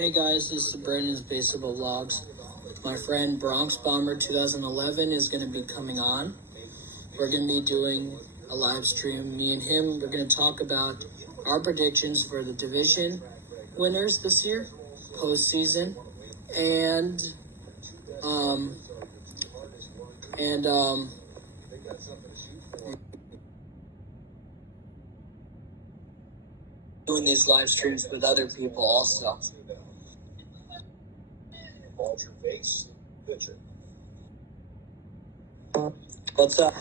Hey guys, this is Brandon's Baseball Vlogs. My friend Bronx Bomber 2011 is going to be coming on. We're going to be doing a live stream. Me and him, we're going to talk about our predictions for the division winners this year, postseason, and doing these live streams with other people also. What's up?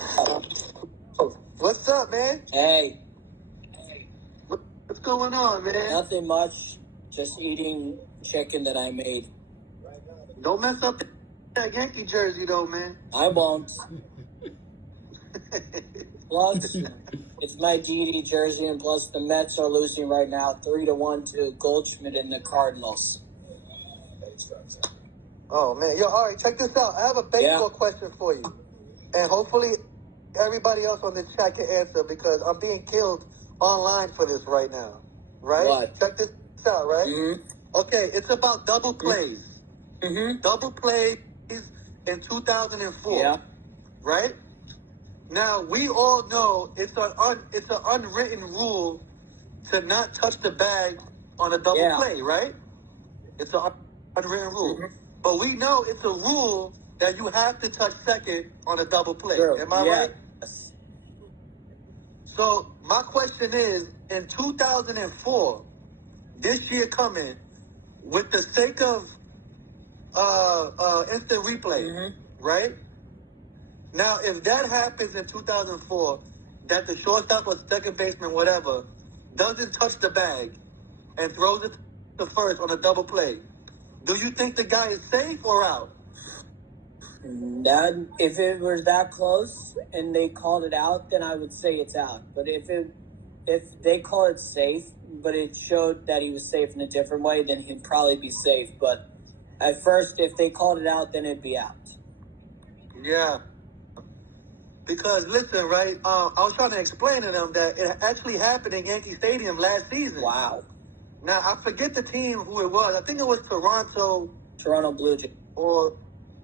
What's up, man? Hey, What's going on, man? nothing much. Just eating chicken that I made. Don't mess up that Yankee jersey, though, man. I won't. Plus, it's my DD jersey, and plus the Mets are losing right now 3-1 to Goldschmidt and the Cardinals. Oh, man. Yo, all right, check this out. I have a baseball question for you. And hopefully everybody else on the chat can answer because I'm being killed online for this right now. Right? What? Check this out, right? Mm-hmm. Okay, it's about double plays. Mm-hmm. Double plays in 2004. Yeah. Right? Now, we all know it's an unwritten rule to not touch the bag on a double play, right? It's an unwritten rule. Mm-hmm. But we know it's a rule that you have to touch second on a double play. True. Am I right? Yes. So, my question is, in 2004, this year coming, with the sake of instant replay, right? Now, if that happens in 2004, that the shortstop or second baseman, whatever, doesn't touch the bag and throws it to first on a double play, do you think the guy is safe or out? That if it was that close and they called it out, then I would say it's out. But if they call it safe, but it showed that he was safe in a different way, then he'd probably be safe. But at first, if they called it out, then it'd be out. Yeah. Because, listen, right, I was trying to explain to them that it actually happened in Yankee Stadium last season. Wow. Now, I forget the team who it was. I think it was Toronto Blue Jays. or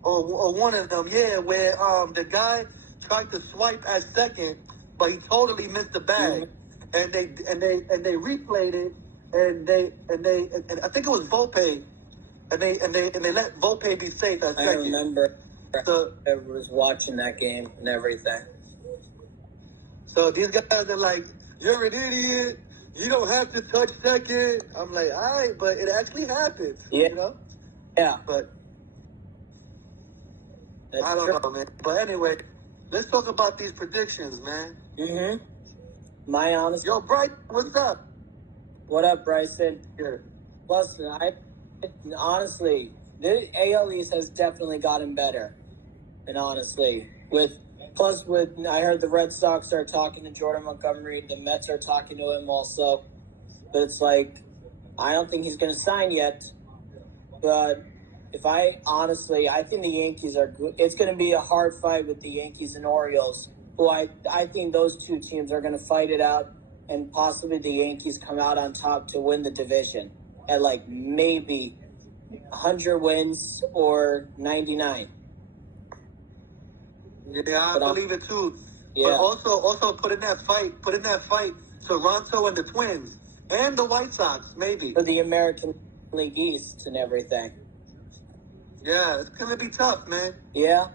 one of them, yeah, where the guy tried to swipe at second, but he totally missed the bag. And they replayed it, and I think it was Volpe, and they let Volpe be safe at second. I remember. So, I was watching that game and everything. So these guys are like, "You're an idiot. You don't have to touch second." I'm like, all right, but it actually happened. Yeah. You know? Yeah. But That's I don't true. know, man. But anyway, let's talk about these predictions, man. Mm-hmm. My honest. Yo, Bryce, what's up? What up, Bryson? Good. Plus, honestly, the AL East has definitely gotten better. And honestly, I heard the Red Sox are talking to Jordan Montgomery. The Mets are talking to him also. But it's like, I don't think he's going to sign yet. But I think the Yankees are good. It's going to be a hard fight with the Yankees and Orioles, who I think those two teams are going to fight it out. And possibly the Yankees come out on top to win the division at like maybe 100 wins or 99. Yeah, I believe it too. Yeah. But also put in that fight, Toronto and the Twins and the White Sox, maybe. For the American League East and everything. Yeah, it's gonna be tough, man. Yeah.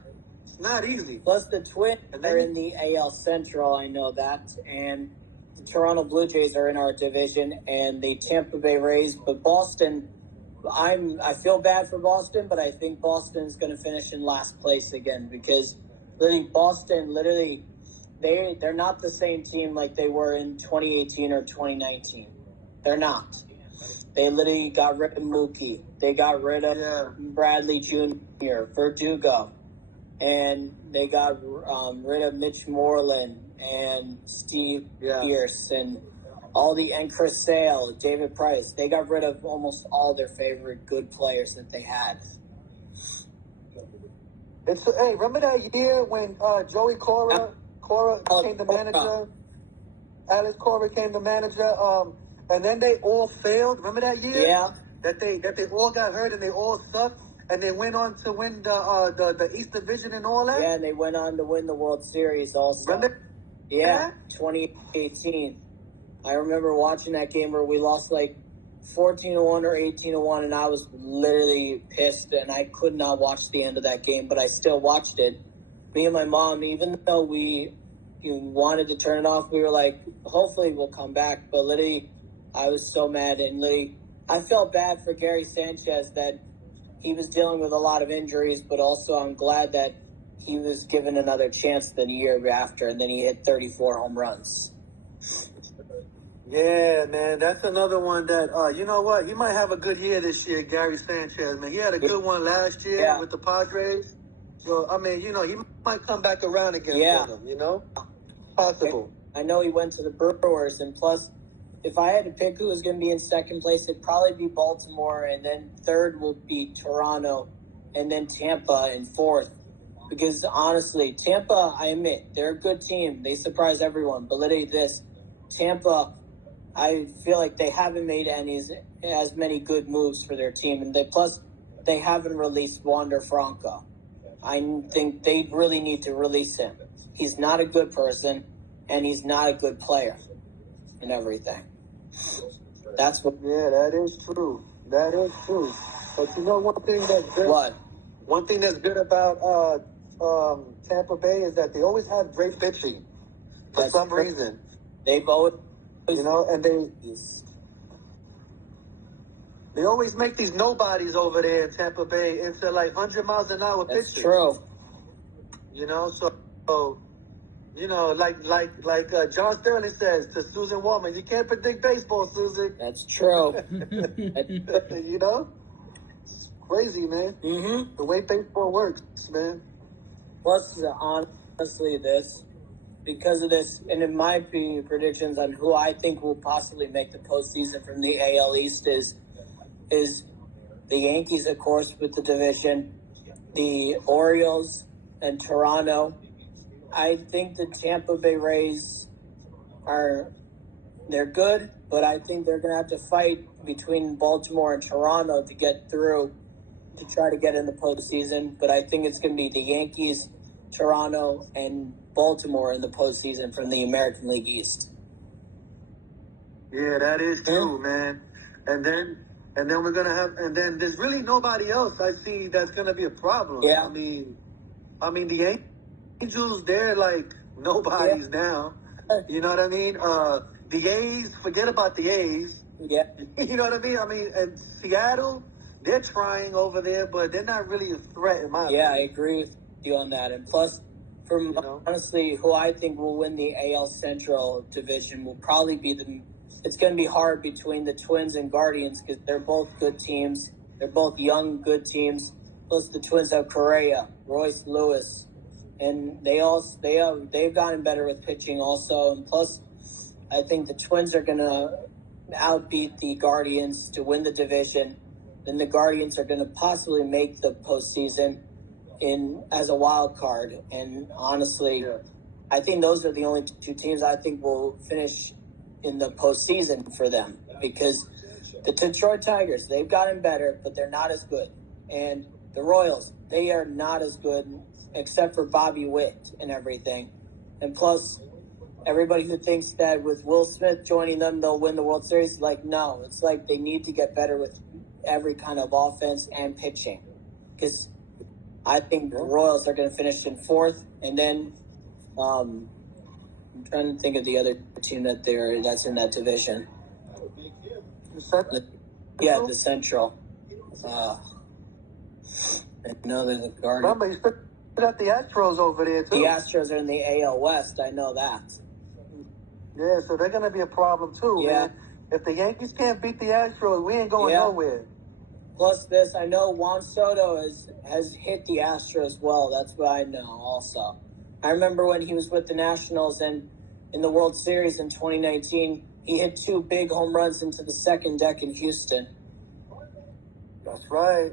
It's not easy. Plus the Twins are in the AL Central, I know that, and the Toronto Blue Jays are in our division, and the Tampa Bay Rays. But Boston, I feel bad for Boston, but I think Boston's going to finish in last place again because Boston, they're not the same team like they were in 2018 or 2019. They're not. They literally got rid of Mookie. They got rid of Bradley Jr., Verdugo. And they got rid of Mitch Moreland and Steve Pierce and Chris Sale, David Price. They got rid of almost all their favorite good players that they had. Hey, remember that year when Joey Cora became the manager? Alex Cora became the manager, and then they all failed. Remember that year? Yeah. that they all got hurt and they all sucked, and they went on to win the East Division and all that. Yeah, and they went on to win the World Series also. Remember? Yeah, 2018. I remember watching that game where we lost like 14-1 or 18-1, and I was literally pissed, and I could not watch the end of that game, but I still watched it. Me and my mom, even though we wanted to turn it off, we were like, hopefully we'll come back. But literally, I was so mad, and literally, I felt bad for Gary Sanchez that he was dealing with a lot of injuries, but also I'm glad that he was given another chance the year after, and then he hit 34 home runs. Yeah, man, that's another one that, you know what, he might have a good year this year, Gary Sanchez, man. He had a good one last year with the Padres. So, I mean, you know, he might come back around again for them, you know? Possible. I know he went to the Brewers, and plus, if I had to pick who was going to be in second place, it'd probably be Baltimore, and then third will be Toronto, and then Tampa in fourth. Because, honestly, Tampa, I admit, they're a good team. They surprise everyone. But literally this, Tampa, I feel like they haven't made as many good moves for their team. And they haven't released Wander Franco. I think they really need to release him. He's not a good person, and he's not a good player and everything. That's what. Yeah, that is true. That is true. But you know one thing that's good? What? One thing that's good about Tampa Bay is that they always have great pitching for some reason. They've always, you know, and they always make these nobodies over there in Tampa Bay into like 100 miles an hour pitching. That's true. You know, so you know, like John Sterling says to Susan Waldman, you can't predict baseball, Susan. That's true. You know, it's crazy, man. Mm-hmm. The way baseball works, man. Plus, honestly, because of this, and in my predictions on who I think will possibly make the postseason from the AL East is the Yankees, of course, with the division, the Orioles, and Toronto. I think the Tampa Bay Rays they're good, but I think they're going to have to fight between Baltimore and Toronto to get through, to try to get in the postseason. But I think it's going to be the Yankees, Toronto, and Baltimore in the postseason from the American League East. Yeah, that is true, man. And then we're going to have, and then there's really nobody else I see that's going to be a problem. Yeah. I mean, the Angels, they're like nobodies now. You know what I mean? The A's, forget about the A's. Yeah. You know what I mean? I mean, and Seattle, they're trying over there, but they're not really a threat in my opinion. Yeah, I agree with you on that. And plus, honestly, who I think will win the AL Central division will probably be it's going to be hard between the Twins and Guardians because they're both good teams. They're both young, good teams. Plus, the Twins have Correa, Royce Lewis, and they've gotten better with pitching also. And plus, I think the Twins are going to outbeat the Guardians to win the division. Then the Guardians are going to possibly make the postseason as a wild card. And honestly, I think those are the only two teams I think will finish in the postseason for them, because the Detroit Tigers, they've gotten better, but they're not as good. And the Royals, they are not as good except for Bobby Witt and everything. And plus, everybody who thinks that with Will Smith joining them, they'll win the World Series, like, no. It's like they need to get better with every kind of offense and pitching. Because I think the Royals are going to finish in fourth. And then I'm trying to think of the other team that's in that division. The Central. I know they're the Guardians. Remember, you still got the Astros over there, too. The Astros are in the AL West. I know that. Yeah, so they're going to be a problem, too, man. If the Yankees can't beat the Astros, we ain't going nowhere. Plus this, I know Juan Soto has hit the Astros well. That's what I know also. I remember when he was with the Nationals and in the World Series in 2019, he hit 2 big home runs into the second deck in Houston. That's right.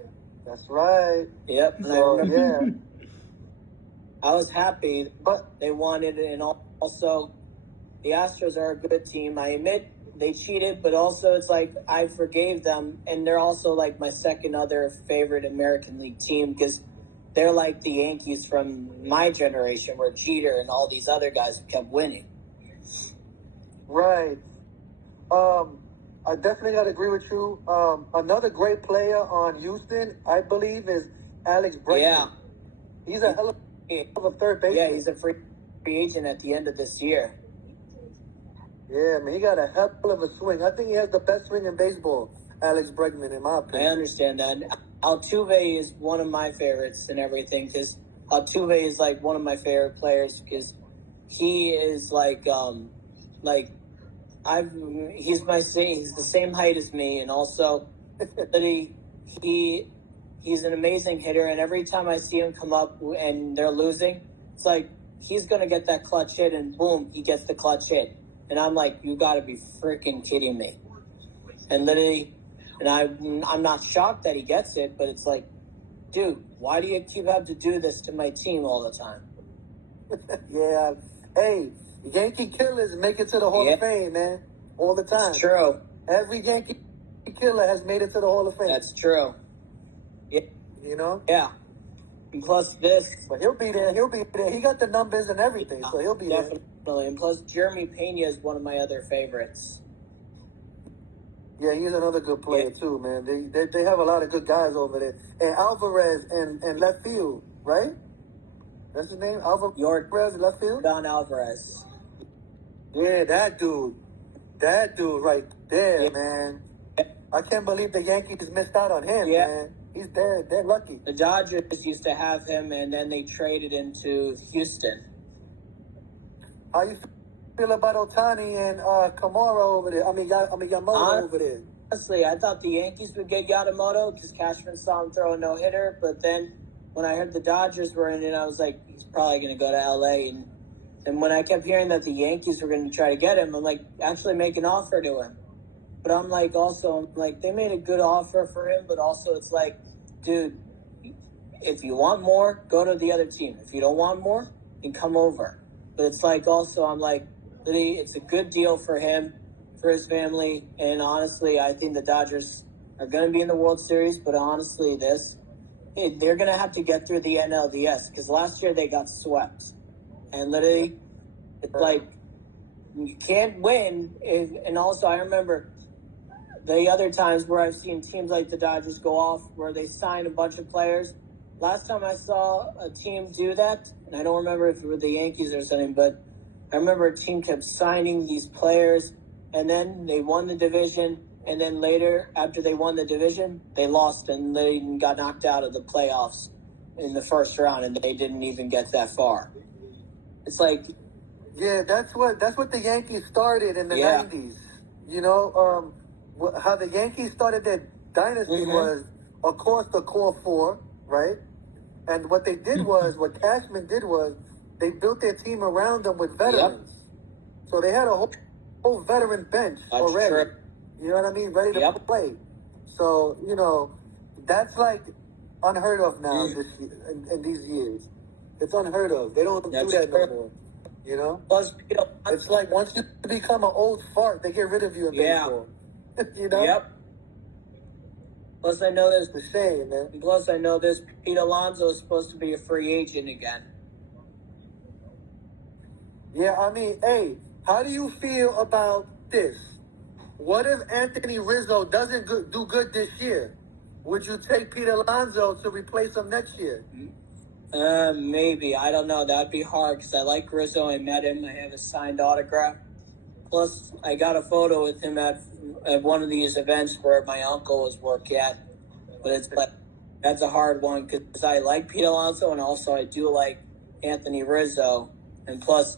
Yep. So, I was happy, but they wanted it. And also, the Astros are a good team. I admit they cheated, but also it's like I forgave them, and they're also like my second other favorite American League team because they're like the Yankees from my generation, where Jeter and all these other guys kept winning. Right. I definitely got to agree with you. Another great player on Houston, I believe, is Alex Bregman. Yeah. He's a hell of a third baseman. Yeah, he's a free agent at the end of this year. Yeah, man, he got a hell of a swing. I think he has the best swing in baseball, Alex Bregman, in my opinion. I understand that. Altuve is one of my favorites and everything because Altuve is like one of my favorite players because he is he's the same height as me, and also that he's an amazing hitter, and every time I see him come up and they're losing, it's like he's gonna get that clutch hit, and boom, he gets the clutch hit, and I'm like, you gotta be freaking kidding me. And literally, and I'm not shocked that he gets it, but it's like, dude, why do you keep having to do this to my team all the time? Yeah, hey, Yankee killers make it to the Hall of Fame, man, all the time. It's true. Every Yankee killer has made it to the Hall of Fame. That's true. Yeah. You know? Yeah. And plus this. But he'll be there. He got the numbers and everything, so he'll be definitely. there. Definitely. And plus, Jeremy Pena is one of my other favorites. Yeah, he's another good player, too, man. They have a lot of good guys over there. And Alvarez and left field, right? That's his name? Alvarez in left field? Don Alvarez. Yeah, that dude right there, man. I can't believe the Yankees missed out on him, man. He's dead. They're lucky. The Dodgers used to have him, and then they traded him to Houston. How you feel about Ohtani and Kamara over there? I mean Yamamoto over there. Honestly, I thought the Yankees would get Yamamoto because Cashman saw him throw a no-hitter, but then when I heard the Dodgers were in it, I was like, he's probably going to go to L.A., and when I kept hearing that the Yankees were going to try to get him, I'm like, actually make an offer to him. But I'm like, they made a good offer for him, but also it's like, dude, if you want more, go to the other team. If you don't want more, then come over. But it's like, also, I'm like, it's a good deal for him, for his family, and honestly, I think the Dodgers are going to be in the World Series, but honestly, they're going to have to get through the NLDS, because last year they got swept. And literally, it's like, you can't win. And also, I remember the other times where I've seen teams like the Dodgers go off, where they sign a bunch of players. Last time I saw a team do that, and I don't remember if it were the Yankees or something, but I remember a team kept signing these players, and then they won the division, and then later, after they won the division, they lost, and they got knocked out of the playoffs in the first round, and they didn't even get that far. It's like, yeah, that's what the Yankees started in the 90s. You know, how the Yankees started their dynasty was, of course, the core four, right? And what what Cashman did was, they built their team around them with veterans. So they had a whole veteran bench already. True. You know what I mean? Ready to play. So, you know, that's like unheard of now in these years. It's unheard of. They don't do that no more. You know? Plus, it's like once you become an old fart, they get rid of you in baseball. You know? Yep. Plus, I know there's the shame, man. Plus, I know this Pete Alonso is supposed to be a free agent again. Yeah, I mean, hey, how do you feel about this? What if Anthony Rizzo doesn't do good this year? Would you take Pete Alonso to replace him next year? Maybe. I don't know. That'd be hard because I like Rizzo. I met him. I have a signed autograph. Plus, I got a photo with him at one of these events where my uncle was working at. But it's like, that's a hard one because I like Pete Alonso, and also I do like Anthony Rizzo. And plus,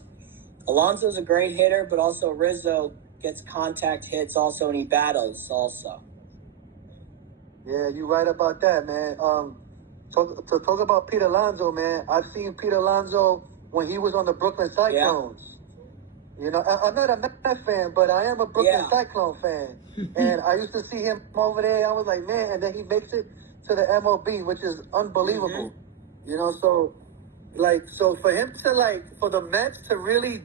Alonso's a great hitter, but also Rizzo gets contact hits also, and he battles also. Yeah, you're right about that, man. Talk about Pete Alonso, man. I've seen Pete Alonso when he was on the Brooklyn Cyclones. You know, I'm not a Mets fan, but I am a Brooklyn Cyclone fan. And I used to see him over there. I was like, man, and then he makes it to the MLB, which is unbelievable. You know, so for him to, for the Mets to really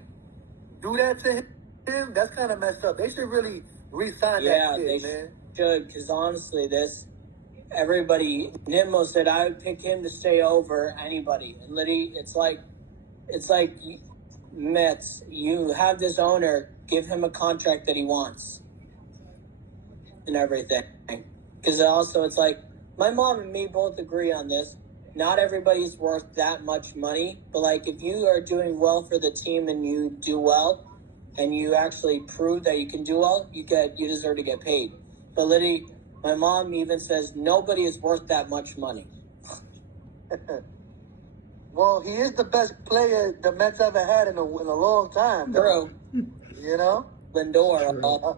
do that to him, him, that's kind of messed up. They should really re-sign that kid, man. Should, because honestly, everybody, Nimmo said I would pick him to stay over anybody. And Liddy, it's like Mets, you have this owner, give him a contract that he wants and everything. Because also it's like, my mom and me both agree on this. Not everybody's worth that much money, but like if you are doing well for the team and you do well and you actually prove that you can do well, you deserve to get paid. But Liddy, my mom even says nobody is worth that much money. Well, he is the best player the Mets ever had in a long time. True. You know? Lindor.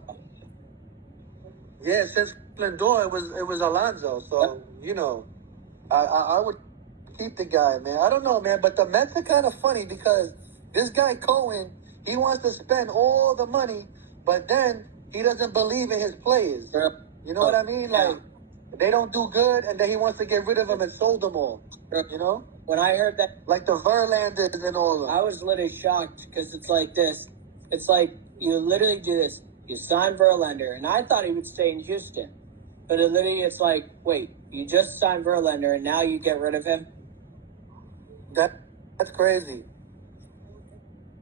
Yeah, since Lindor, it was Alonso. So, you know, I would keep the guy, man. I don't know, man, but the Mets are kind of funny because this guy Cohen, he wants to spend all the money, but then he doesn't believe in his players. You know what I mean? Like, they don't do good, and then he wants to get rid of them and sold them all. You know? When I heard that, like the Verlanders and all of them, I was literally shocked because it's like this. It's like you literally do this. You sign Verlander, and I thought he would stay in Houston. But it's like, wait, you just signed Verlander, and now you get rid of him? That's crazy.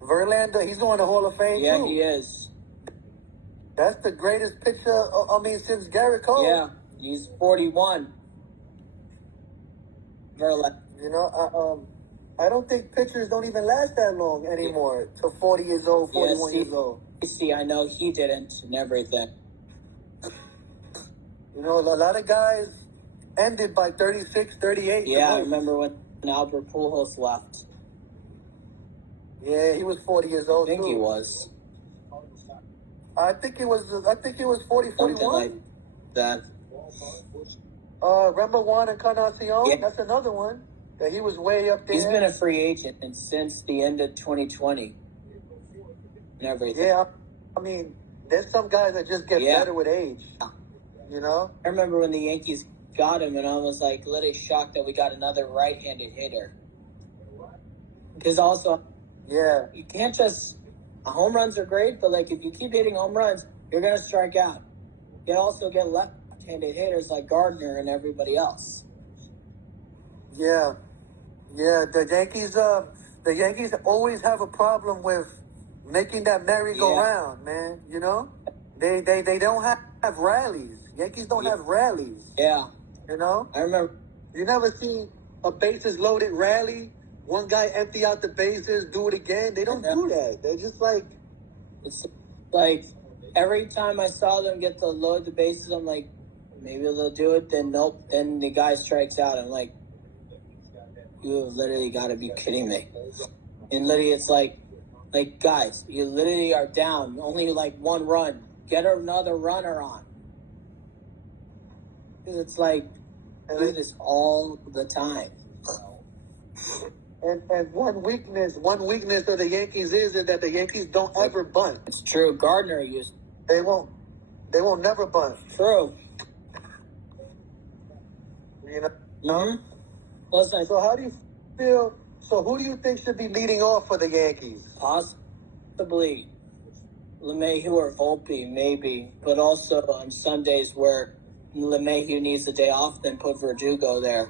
Verlander, he's going to Hall of Fame, yeah, too. Yeah, he is. That's the greatest pitcher, since Garrett Cole. Yeah, he's 41. Verlander. You know, I don't think pitchers don't even last that long anymore. To 40 years old, 41 years old. See, I know he didn't and everything. You know, a lot of guys ended by 36, 38. Yeah, I remember when Albert Pujols left. Yeah, he was 40 years old, I think he was. I think it was 40, 41. Something like that. Remember Juan Encarnacion? Yeah. That's another one. That he was way up there. He's been a free agent and since the end of 2020 and everything. Yeah, I mean, there's some guys that just get better with age. You know? I remember when the Yankees got him, and I was like literally shocked that we got another right-handed hitter. Because also, you can't just. Home runs are great, but like if you keep hitting home runs, you're gonna strike out. You also get left-handed hitters like Gardner and everybody else. Yeah. The Yankees always have a problem with making that merry-go-round, man. You know, they don't have rallies. Yankees don't have rallies. Yeah. You know, I remember. You never see a bases loaded rally. One guy empty out the bases, do it again. They don't do that. They're just like. It's like every time I saw them get to load the bases, I'm like, maybe they'll do it. Then nope. Then the guy strikes out. I'm like, you have literally got to be kidding me. And literally, it's like guys, you literally are down. Only like one run. Get another runner on. Because it's like, do this all the time. And one weakness of the Yankees is that the Yankees don't ever bunt. It's true. Gardner used. They won't never bunt. True. You know. Mm-hmm. Listen, so how do you feel? So who do you think should be leading off for the Yankees? Possibly LeMahieu or Volpe, maybe. But also on Sundays where LeMahieu needs a day off, then put Verdugo there.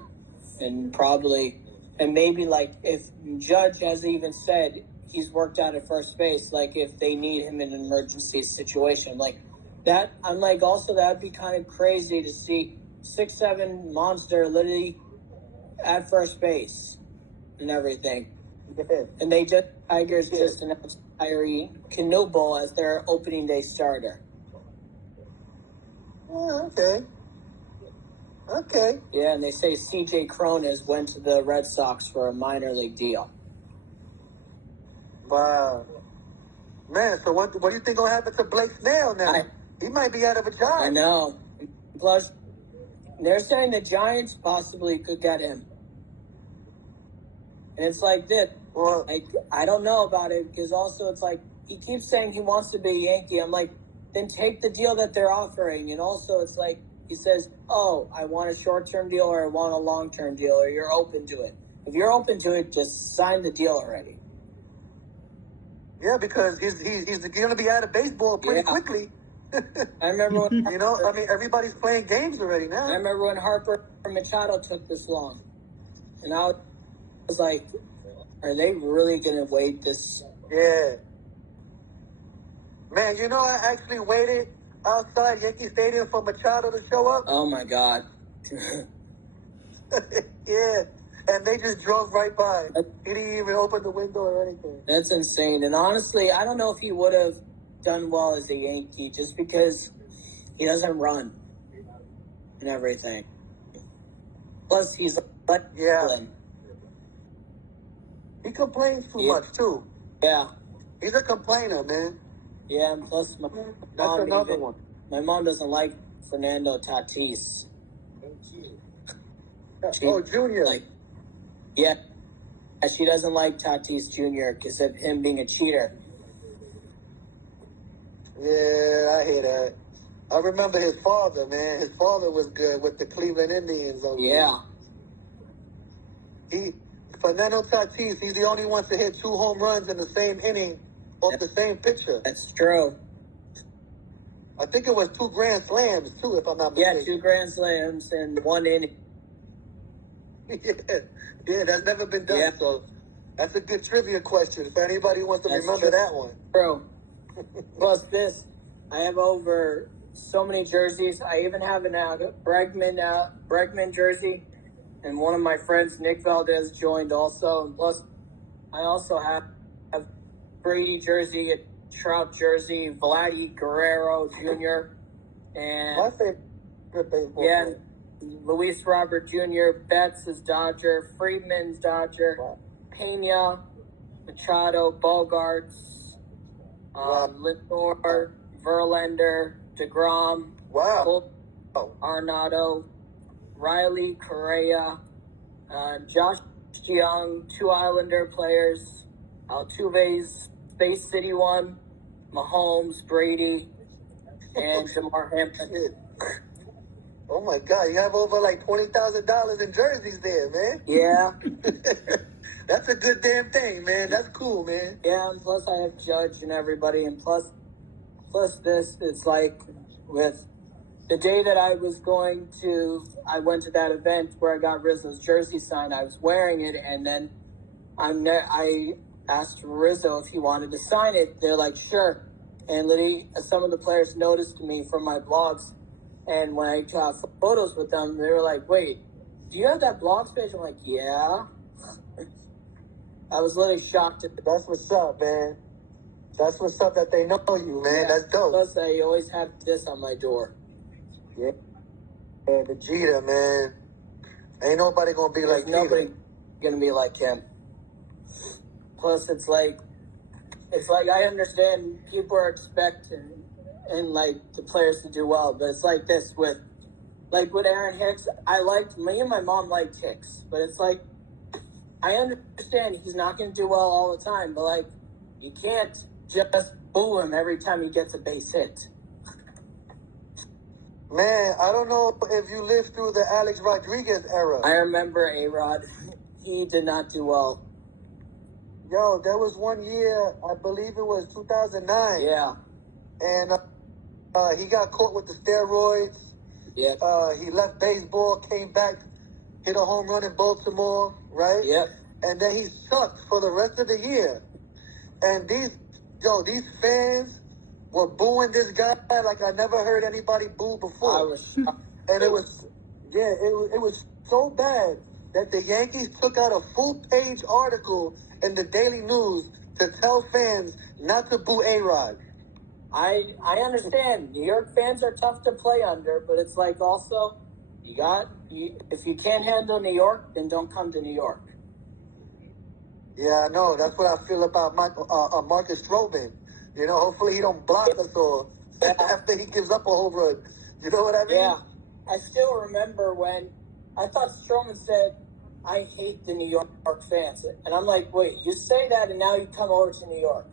And maybe like if Judge has even said he's worked out at first base, like if they need him in an emergency situation. Like that, I'm like also that'd be kind of crazy to see 6'7" monster literally at first base and everything. And Tigers just announced Tyree Knoebel as their opening day starter. Oh, okay. Yeah, and they say C.J. Cronus went to the Red Sox for a minor league deal. Wow. Man, so what do you think will happen to Blake Snell now? He might be out of a job. I know. Plus, they're saying the Giants possibly could get him. And it's like this. Well, I don't know about it because also it's like he keeps saying he wants to be a Yankee. I'm like, then take the deal that they're offering. And also it's like he says, oh, I want a short-term deal or I want a long-term deal or you're open to it. If you're open to it, just sign the deal already. Yeah, because he's going to be out of baseball pretty quickly. I remember when everybody's playing games already now. I remember when Harper Machado took this long, and I was like, "Are they really gonna wait this?" Yeah. Man, I actually waited outside Yankee Stadium for Machado to show up. Oh my God. Yeah, and they just drove right by. He didn't even open the window or anything. That's insane. And honestly, I don't know if he would have done well as a Yankee just because he doesn't run and everything. Plus, he's he complains too much too. Yeah, he's a complainer, man. Yeah, and plus my mom doesn't like Fernando Tatis. Junior. She doesn't like Tatis Jr. because of him being a cheater. Yeah, I hear that. I remember his father, man. His father was good with the Cleveland Indians. Fernando Tatis, he's the only one to hit 2 home runs in the same inning off the same pitcher. That's true. I think it was 2 grand slams, too, if I'm not mistaken. Yeah, 2 grand slams in 1 inning. Yeah, that's never been done. So that's a good trivia question if anybody wants to remember that one. True. Plus this, I have over so many jerseys. I even have a Bregman jersey, and one of my friends, Nick Valdez, joined also. And plus, I also have Brady jersey, a Trout jersey, Vladdy Guerrero Jr., and my favorite baseball player. Luis Robert Jr., Betts is Dodger, Friedman's Dodger, Pena, Machado, Bogarts, Lindor, Verlander, DeGrom, Arenado, Riley, Correa, Josh Young, 2 Islander players, Altuve's Space City 1, Mahomes, Brady, and DeMar Hamlin. Oh my God, you have over like $20,000 in jerseys there, man. Yeah. That's a good damn thing, man. That's cool, man. Yeah, and plus I have Judge and everybody, and plus this, it's like with the day that I went to that event where I got Rizzo's jersey signed, I was wearing it, and then I asked Rizzo if he wanted to sign it. They're like, sure. And literally, some of the players noticed me from my blogs. And when I got photos with them, they were like, wait, do you have that blogs page? I'm like, yeah. I was literally shocked. That's what's up, man. That's what's up that they know you, man. Yeah. That's dope. Plus, I always have this on my door. Yeah. Yeah, the Jeter, man. Ain't nobody going to be like Jeter. Nobody going to be like him. Plus, it's like I understand people are expecting and like the players to do well, but it's like this with Aaron Hicks. Me and my mom liked Hicks, but it's like I understand he's not going to do well all the time, but like you can't just boo him every time he gets a base hit. Man, I don't know if you lived through the Alex Rodriguez era. I remember A-Rod. He did not do well. Yo, there was one year, I believe it was 2009. Yeah. And he got caught with the steroids. Yep. He left baseball, came back, hit a home run in Baltimore, right? Yep. And then he sucked for the rest of the year. And these fans were booing this guy like I never heard anybody boo before. I was shocked. And it was so bad that the Yankees took out a full-page article in the Daily News to tell fans not to boo A-Rod. I understand. New York fans are tough to play under, but it's like also, if you can't handle New York, then don't come to New York. Yeah, I know. That's what I feel about Marcus Stroman. You know, hopefully he don't block us or after he gives up a home run. You know what I mean? Yeah. I still remember when I thought Stroman said, I hate the New York fans. And I'm like, wait, you say that and now you come over to New York.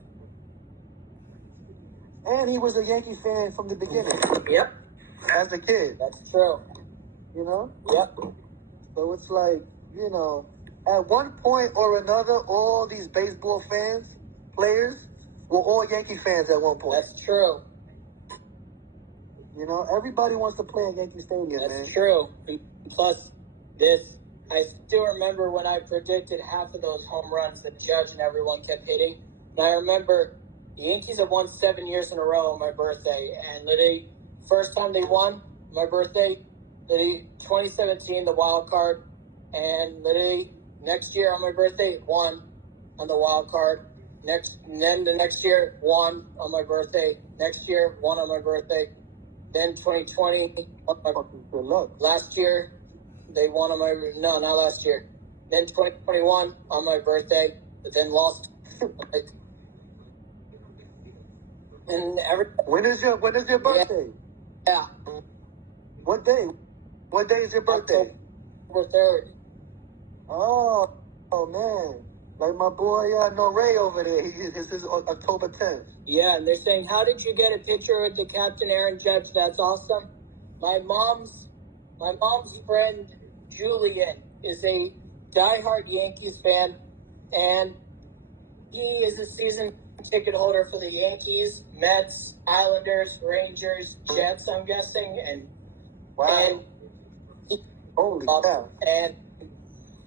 And he was a Yankee fan from the beginning. Yep. As a kid. That's true. You know? Yep. So it's like, you know, at one point or another, all these baseball fans, players, we're all Yankee fans at one point. That's true. You know, everybody wants to play at Yankee Stadium, That's man. That's true. And plus, I still remember when I predicted half of those home runs that Judge and everyone kept hitting. And I remember the Yankees have won 7 years in a row on my birthday. And literally, first time they won, my birthday, literally 2017, the wild card. And literally, next year on my birthday, won on the wild card. And then the next year, won on my birthday. Next year, won on my birthday. Then 2020, good luck. Last year, they won on my... No, not last year. Then 2021 on my birthday, but then lost. And When is your birthday? Yeah. What day? What day is your birthday? October 3rd. Oh man. Like my boy Norey over there. This is October 10th. Yeah, and they're saying, how did you get a picture with the captain, Aaron Judge? That's awesome. My mom's friend, Julian, is a diehard Yankees fan, and he is a season ticket holder for the Yankees, Mets, Islanders, Rangers, Jets, I'm guessing, and wow. And holy cow. And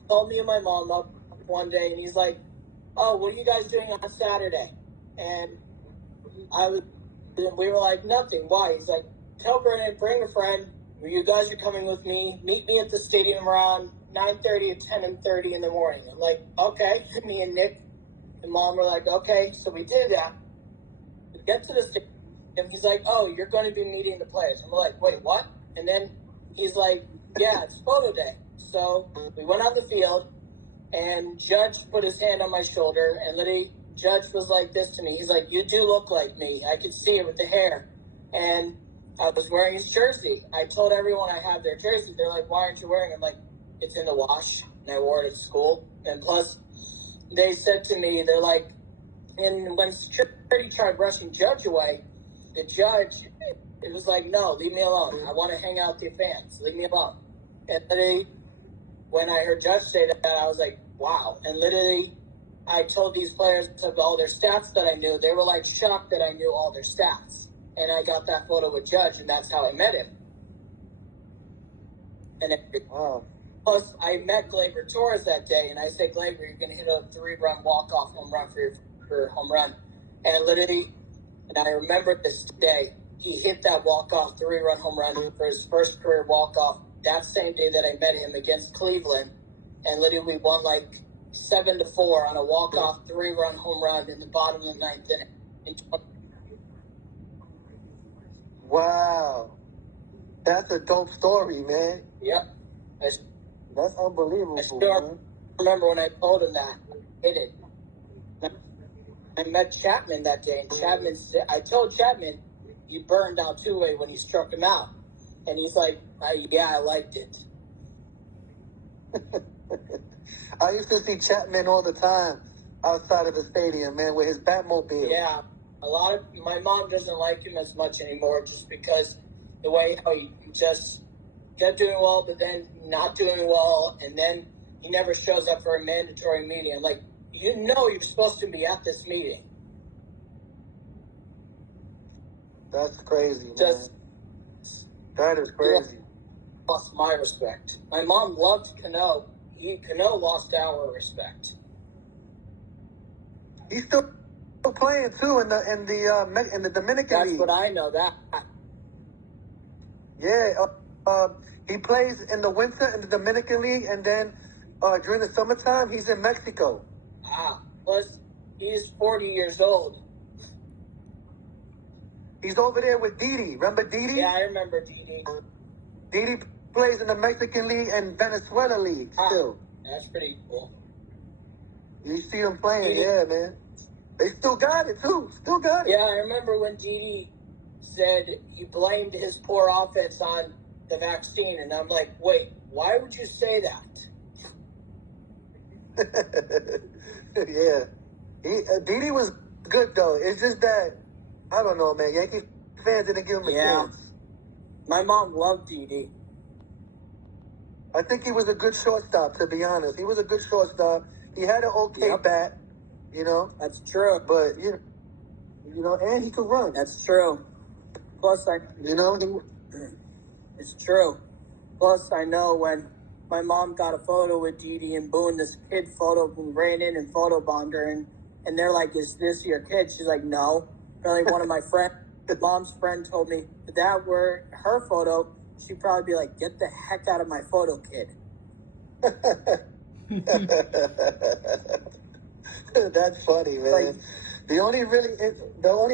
called me and my mom up one day, and he's like, oh, what are you guys doing on Saturday? And we were like, nothing. Why? He's like, tell Brennan, bring a friend. You guys are coming with me. Meet me at the stadium around 9:30 to 10:30 in the morning. I'm like, okay. Me and Nick and Mom were like, okay. So we did that. We get to the stadium. He's like, oh, you're going to be meeting the players. I'm like, wait, what? And then he's like, yeah, it's photo day. So we went on the field, and Judge put his hand on my shoulder, and literally Judge was like this to me. He's like, you do look like me. I could see it with the hair. And I was wearing his jersey. I told everyone I have their jersey. They're like, why aren't you wearing it? I'm like, it's in the wash. And I wore it at school. And plus, they said to me, they're like, and when security tried rushing Judge away, the judge, it was like, no, leave me alone. I want to hang out with the fans. Leave me alone. And literally, when I heard Judge say that, I was like, wow. And literally, I told these players of all their stats that I knew. They were like shocked that I knew all their stats. And I got that photo with Judge, and that's how I met him. And plus, I met Gleyber Torres that day, and I said, Gleyber, you're going to hit a 3-run walk-off home run for your home run. And literally, and I remember this day, he hit that walk-off 3-run home run for his first career walk-off that same day that I met him against Cleveland. And literally, we won like 7-4 on a walk-off 3-run home run in the bottom of the 9th inning. Wow. That's a dope story, man. Yep. That's unbelievable, I still remember when I told him that. I hit it. I met Chapman that day, and I told Chapman he burned out two-way when he struck him out. And he's like, yeah, I liked it. I used to see Chapman all the time outside of the stadium, man, with his Batmobile. Yeah. My mom doesn't like him as much anymore just because the way how he just kept doing well, but then not doing well, and then he never shows up for a mandatory meeting. I'm like, you know you're supposed to be at this meeting. That's crazy, man. That is crazy. Lost my respect. My mom loved Cano. Cano lost our respect. He's still playing too in the Dominican League. That's what I know. That. Yeah, he plays in the winter in the Dominican League, and then during the summertime he's in Mexico. Plus he's 40 years old. He's over there with Didi. Remember Didi? Yeah, I remember Didi. Didi plays in the Mexican League and Venezuela League still. That's pretty cool. You see them playing, yeah, man. They still got it, too. Still got it. Yeah, I remember when Didi said he blamed his poor offense on the vaccine, and I'm like, wait, why would you say that? Yeah. Didi was good, though. It's just that, I don't know, man. Yankee fans didn't give him a chance. My mom loved Didi. I think he was a good shortstop, to be honest. He was a good shortstop. He had an okay bat, you know. That's true. But, You know, and he could run. That's true. Plus, it's true. Plus, I know when my mom got a photo with Didi and Boone, this kid ran in and photobombed her, and they're like, "Is this your kid?" She's like, "No." Apparently, one of my mom's friend told me if that were her photo, she'd probably be like, "Get the heck out of my photo, kid." That's funny, man. Like, the only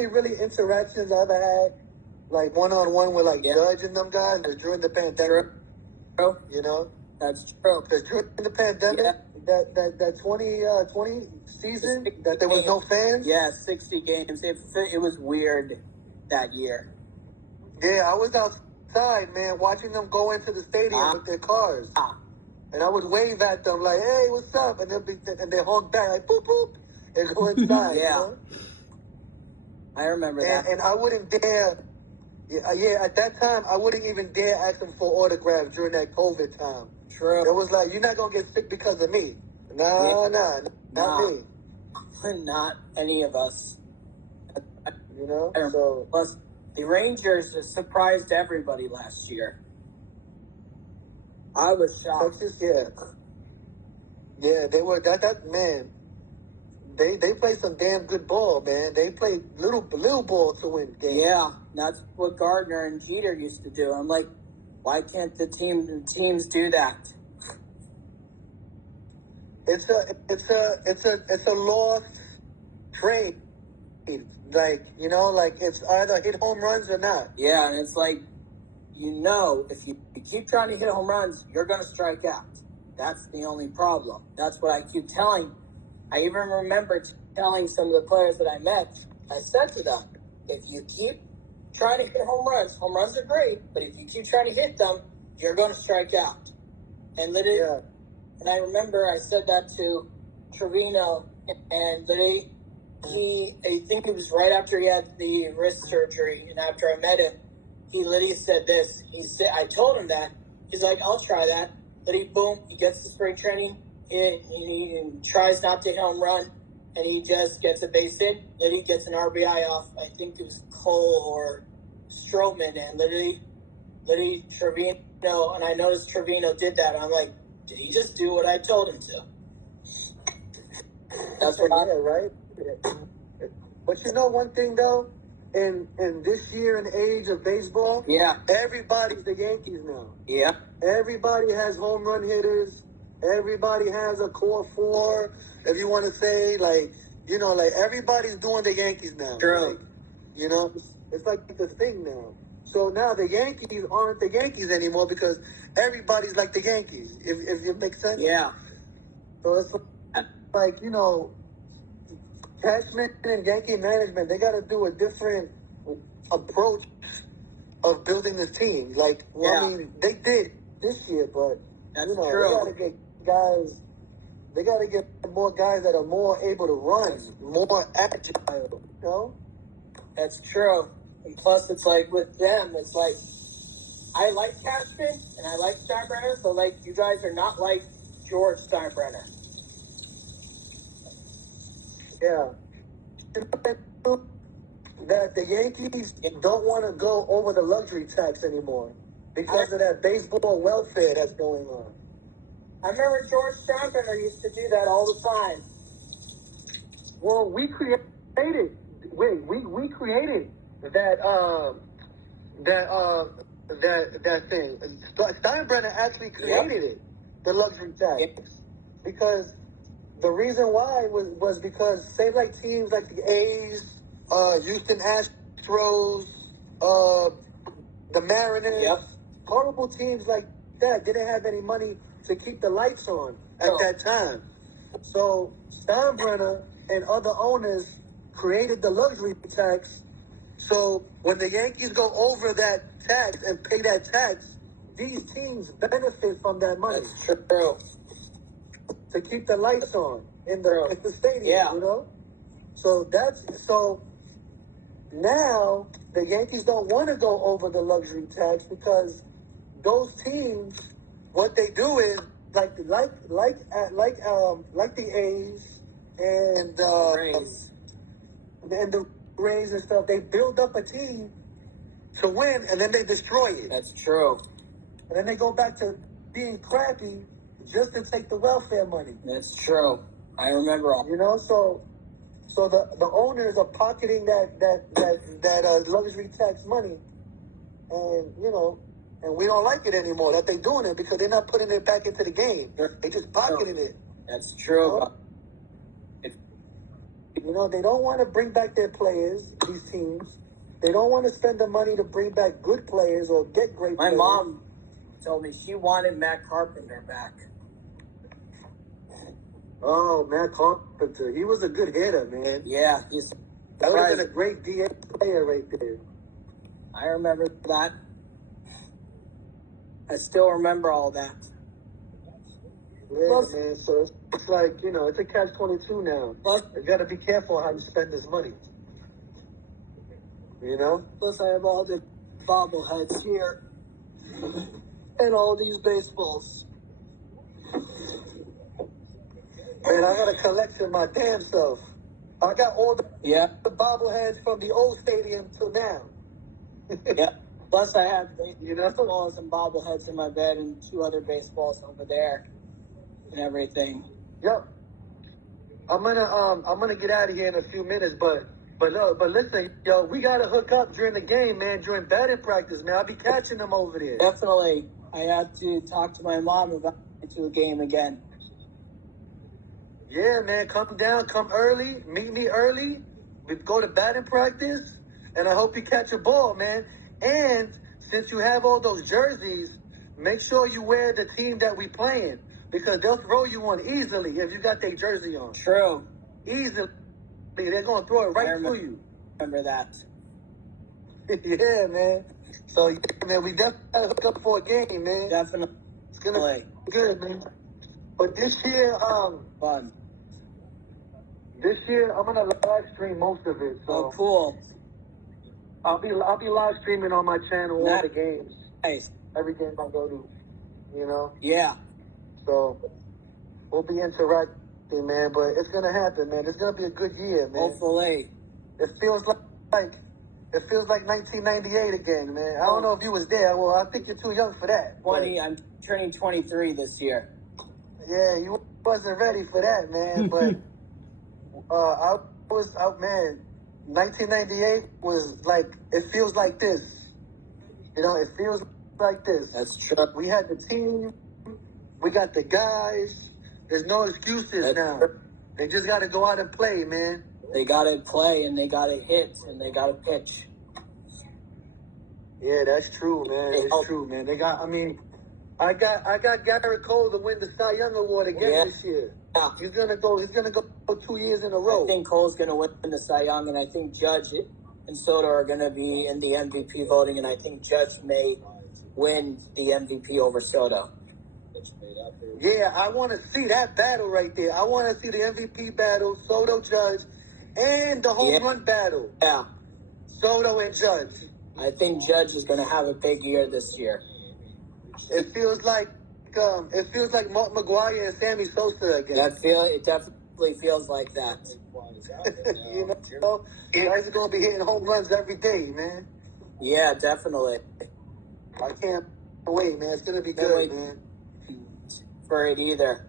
really interactions I've had, like one-on-one with like Judge and them guys, was during the pandemic. True. You know, that's true. Because during the pandemic, that 2020 season, that there was no fans. Yeah, 60 games. It was weird that year. Yeah, I was outside, man, watching them go into the stadium with their cars. And I would wave at them like, "Hey, what's up?" And they honk back like, "Boop boop," and go inside. Yeah, you know? I remember that. And I wouldn't dare. Yeah. At that time, I wouldn't even dare ask them for autographs during that COVID time. True. It was like, "You're not gonna get sick because of me." Nah, not me. Not any of us. You know. So plus, the Rangers surprised everybody last year. I was shocked. Texas, yeah, they were that man. They played some damn good ball, man. They played little ball to win games. Yeah, that's what Gardner and Jeter used to do. I'm like, why can't the teams do that? It's a lost trade. Like, you know, like it's either hit home runs or not. Yeah, and it's like, you know, if you keep trying to hit home runs, you're going to strike out. That's the only problem. That's what I keep telling. I even remember telling some of the players that I met, I said to them, if you keep trying to hit home runs are great, but if you keep trying to hit them, you're going to strike out. And literally, and I remember I said that to Trevino, and literally, I think it was right after he had the wrist surgery, and after I met him, he literally said this. I told him that. He's like, I'll try that. But he gets to spring training. He tries not to hit home run, and he just gets a base hit. Then he gets an RBI off, I think it was Cole or Stroman, and literally Trevino, and I noticed Trevino did that. I'm like, did he just do what I told him to? That's what right? But you know one thing, though? In this year and age of baseball, everybody's the Yankees now. Yeah. Everybody has home run hitters. Everybody has a core four. If you want to say, like, you know, like everybody's doing the Yankees now. True. Like, you know, it's like the thing now. So now the Yankees aren't the Yankees anymore because everybody's like the Yankees. If it makes sense. Yeah. So it's like, you know, Cashman and Yankee management, they got to do a different approach of building this team. Like, I mean, they did this year, but you know, true. They got to get guys. They got to get more guys that are more able to run, more agile. You know, that's true. And plus, it's like with them, it's like I like Cashman and I like Steinbrenner, so like you guys are not like George Steinbrenner. Yeah. That the Yankees don't want to go over the luxury tax anymore because of that baseball welfare that's going on. I remember George Steinbrenner used to do that all the time. Well, we created that thing. Steinbrenner actually created it, the luxury tax, because the reason why was because say like teams like the A's, Houston Astros, the Mariners, horrible teams like that didn't have any money to keep the lights on at that time. So Steinbrenner and other owners created the luxury tax. So when the Yankees go over that tax and pay that tax, these teams benefit from that money. That's true. To keep the lights on in the stadium, you know? So now the Yankees don't want to go over the luxury tax because those teams, what they do is like the A's and the Rays and stuff. They build up a team to win, and then they destroy it. That's true. And then they go back to being crappy just to take the welfare money. That's true. I remember all. You know, so the owners are pocketing that luxury tax money, and you know, and we don't like it anymore that they're doing it because they're not putting it back into the game. They just pocketing it. That's true. You know, they don't want to bring back their players. These teams, they don't want to spend the money to bring back good players or get great My players. mom told me she wanted Matt Carpenter back. Oh, Matt Carpenter. He was a good hitter, man. Yeah, that would have been a great DH player right there. I remember that. I still remember all that. Yeah, man. So it's like, you know, it's a catch-22 now. You got to be careful how you spend this money. You know? Plus, I have all the bobbleheads here and all these baseballs. Man, I got a collection my damn self. I got all the bobbleheads from the old stadium till now. Yeah. Plus, I have baseballs and bobbleheads in my bed and 2 other baseballs over there and everything. Yep. I'm gonna get out of here in a few minutes, but listen, yo, we gotta hook up during the game, man. During batting practice, man. I'll be catching them over there. Definitely. I have to talk to my mom about to a game again. Yeah, man, come down, come early, meet me early. We go to batting practice, and I hope you catch a ball, man. And since you have all those jerseys, make sure you wear the team that we playing because they'll throw you one easily if you got their jersey on. True. Easily. They're going to throw it right through you. Remember that. Yeah, man. So, yeah, man, we definitely got to hook up for a game, man. Definitely. It's going to be good, man. But this year, fun. This year, I'm gonna live stream most of it. So oh, cool. I'll be live streaming on my channel all the games. Nice. Every game I go to, you know. Yeah. So we'll be interacting, man. But it's gonna happen, man. It's gonna be a good year, man. Hopefully. It feels like 1998 again, man. I don't know if you was there. Well, I think you're too young for that. 20. I'm turning 23 this year. Yeah, you wasn't ready for that, man. But I was out, man. 1998 was like, it feels like this. You know, it feels like this. That's true. We had the team. We got the guys. There's no excuses now. They just got to go out and play, man. They got to play, and they got to hit, and they got to pitch. Yeah, that's true, man. It's true, man. They got, I mean, I got Garrett Cole to win the Cy Young Award again this year. Yeah. He's gonna go 2 years in a row. I think Cole's gonna win the Cy Young, and I think Judge and Soto are gonna be in the MVP voting, and I think Judge may win the MVP over Soto. Yeah, I want to see that battle right there. I want to see the MVP battle, Soto Judge, and the home run battle. Yeah. Soto and Judge. I think Judge is gonna have a big year this year. It feels like Mark McGuire and Sammy Sosa again. It definitely feels like that. You know, you guys are gonna be hitting home runs every day, man. Yeah, definitely. I can't wait, man. It's gonna be good, man. For it either.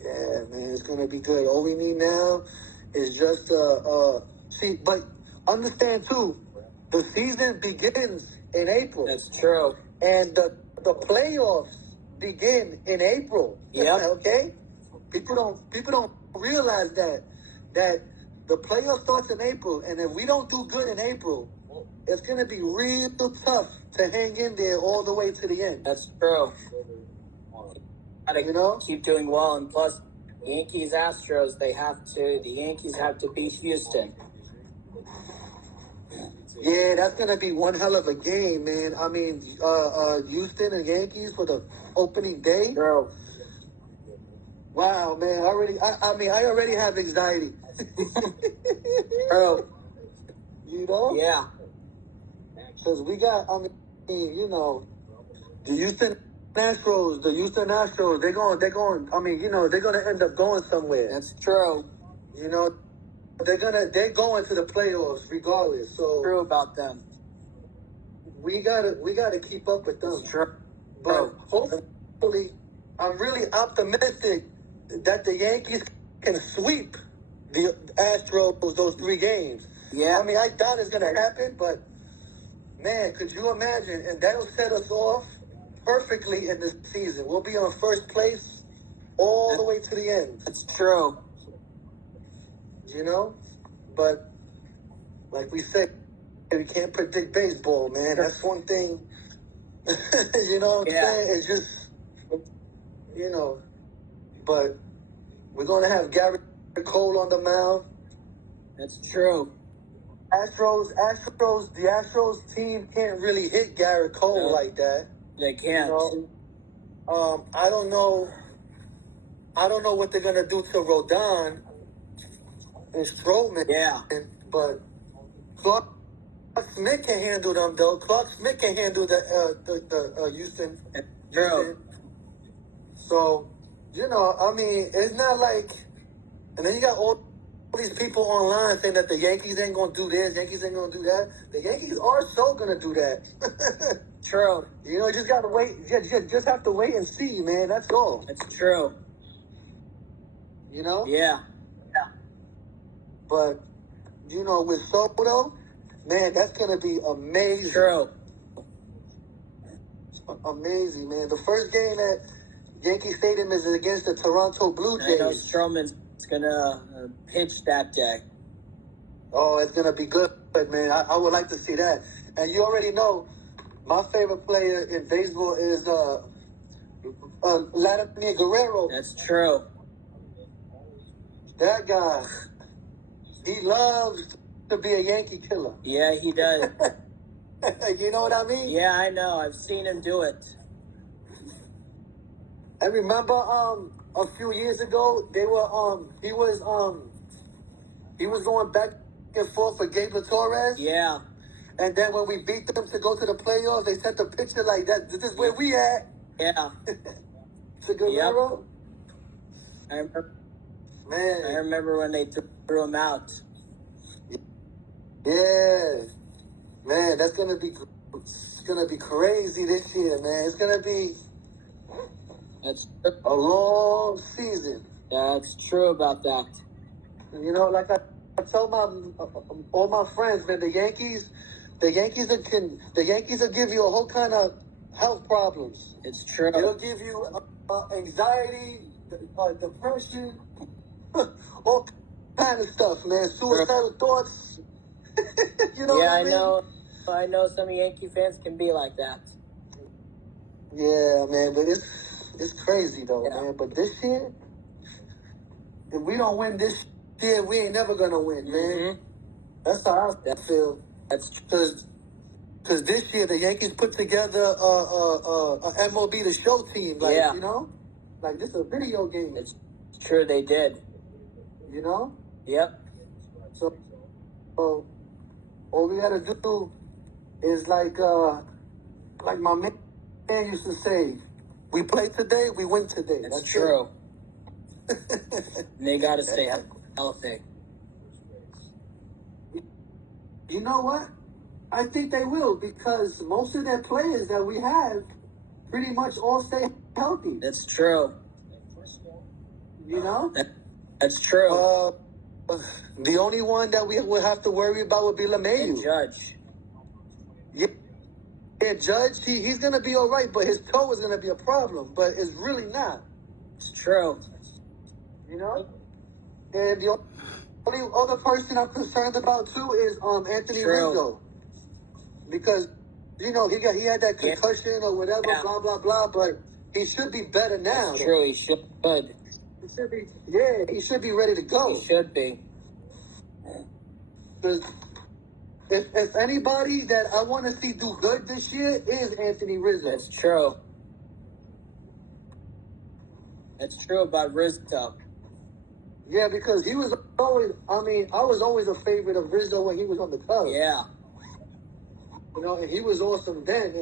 Yeah, man, it's gonna be good. All we need now is just see, but understand too, the season begins in April. That's true. And the playoffs begin in April. Yeah. Okay? People don't realize that the playoff starts in April, and if we don't do good in April, it's gonna be real tough to hang in there all the way to the end. That's true. Gotta keep doing well, and plus Yankees Astros, the Yankees have to beat Houston. Yeah, that's gonna be one hell of a game, man. I mean, Houston and Yankees for the opening day. True. Wow, man. I already have anxiety. True. You know? Yeah. Because we got, I mean, you know, the Houston Astros, they're going, I mean, you know, they're going to end up going somewhere. That's true. You know, they're going to the playoffs regardless. So True about them. we gotta keep up with them. It's true. But hopefully, I'm really optimistic that the Yankees can sweep the Astros those 3 games. Yeah. I mean, I doubt it's gonna happen, but man, could you imagine? And that'll set us off perfectly in the season. We'll be on first place all the way to the end. That's true. You know? But like we said, we can't predict baseball, man. That's one thing. You know what I'm saying? It's just, you know. But we're going to have Garrett Cole on the mound. That's true. The Astros team can't really hit Garrett Cole like that. They can't. You know? I don't know what they're going to do to Rodon and Stroman. Yeah. But Clark Smith can handle them, though. Clark Smith can handle the Houston. True. So, you know, I mean, it's not like... And then you got all these people online saying that the Yankees ain't going to do this, Yankees ain't going to do that. The Yankees are so going to do that. True. You know, just got to wait. Just have to wait and see, man. That's all. That's true. You know? Yeah. But, you know, with Soto, man, that's going to be amazing. True. Amazing, man. The first game at Yankee Stadium is against the Toronto Blue Jays. I know Stroman's going to pitch that day. Oh, it's going to be good, man. I would like to see that. And you already know, my favorite player in baseball is Vladimir Guerrero. That's true. That guy, he loves to be a Yankee killer. Yeah, he does. You know what I mean? Yeah, I know. I've seen him do it. I remember a few years ago he was going back and forth for Gabriel Torres. Yeah. And then when we beat them to go to the playoffs, they sent a picture like that. This is where we at. Yeah. To Guerrero. Yep. Man. I remember when they threw him out. Yeah. Man, it's gonna be crazy this year, man. It's gonna be a long season. That's true about that. You know, like I tell all my friends, man, the Yankees will give you a whole kind of health problems. It's true. It'll give you anxiety, depression, all kind of stuff, man. Suicidal thoughts. You know what I mean? I know some Yankee fans can be like that. Yeah, man, but it's crazy though, man. But this year, if we don't win this year, we ain't never gonna win, man. Mm-hmm. That's how I feel. That's because this year the Yankees put together a MLB The Show team, like you know, like this is a video game. It's true, they did. You know. Yep. So all we gotta do is like my man used to say, we play today, we win today. That's true. And they gotta stay healthy. You know what? I think they will, because most of their players that we have pretty much all stay healthy. That's true. You know? That's true. The only one that we would have to worry about would be LeMahieu. And Judge. Yeah, Judge, he's going to be all right, but his toe is going to be a problem. But it's really not. It's true. You know? And the only other person I'm concerned about, too, is Anthony Rizzo. Because, you know, he had that concussion or whatever, blah, blah, blah, but he should be better now. That's true, he should. He should be, he should be ready to go. He should be. Because if anybody that I want to see do good this year is Anthony Rizzo. That's true. That's true about Rizzo. Yeah, because he was always, I was always a favorite of Rizzo when he was on the Cubs. Yeah. You know, and he was awesome then,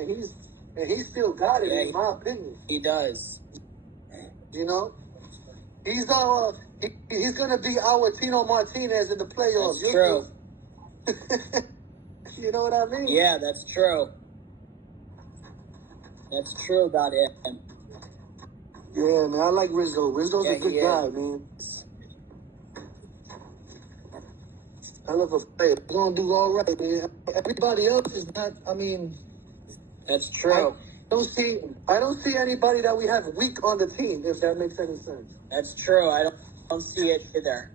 and he still got it, in my opinion. He does. You know? He's gonna be our Tino Martinez in the playoffs. That's true. You know what I mean? Yeah, that's true. That's true about him. Yeah, man, I like Rizzo. Rizzo's a good guy, man. I love a player. He's gonna do all right, man. Everybody else is not. I mean, that's true. I don't see anybody that we have weak on the team. If that makes any sense. That's true. I don't see it either.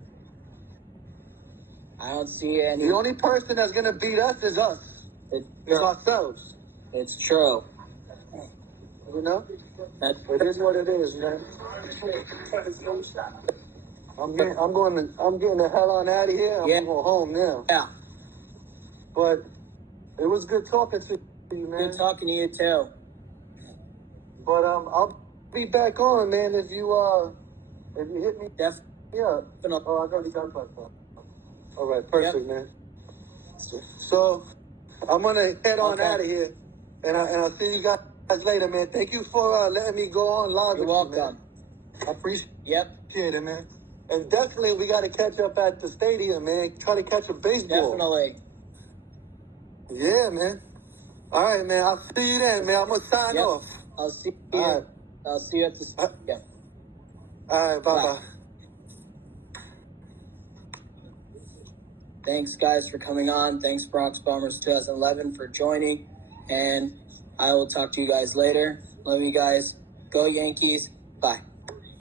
I don't see any. The only person that's gonna beat us is us. It's ourselves. It's true. You know? It is what it is, man. I'm getting the hell on out of here. I'm going home now. Yeah. But it was good talking to you, man. Good talking to you too. But I'll be back on, man. If you hit me, yeah. Oh, I got that. All right, perfect, man. So I'm gonna head on out of here, and I'll see you guys later, man. Thank you for letting me go on live. You're welcome. You, man. I appreciate it, man. And definitely we got to catch up at the stadium, man. Try to catch a baseball. Definitely. Yeah, man. All right, man. I'll see you then, man. I'm gonna sign off. I'll see you. Right. I'll see you at the stadium. All right, bye. Thanks, guys, for coming on. Thanks, Bronx Bombers 2011, for joining. And I will talk to you guys later. Love you guys. Go Yankees. Bye.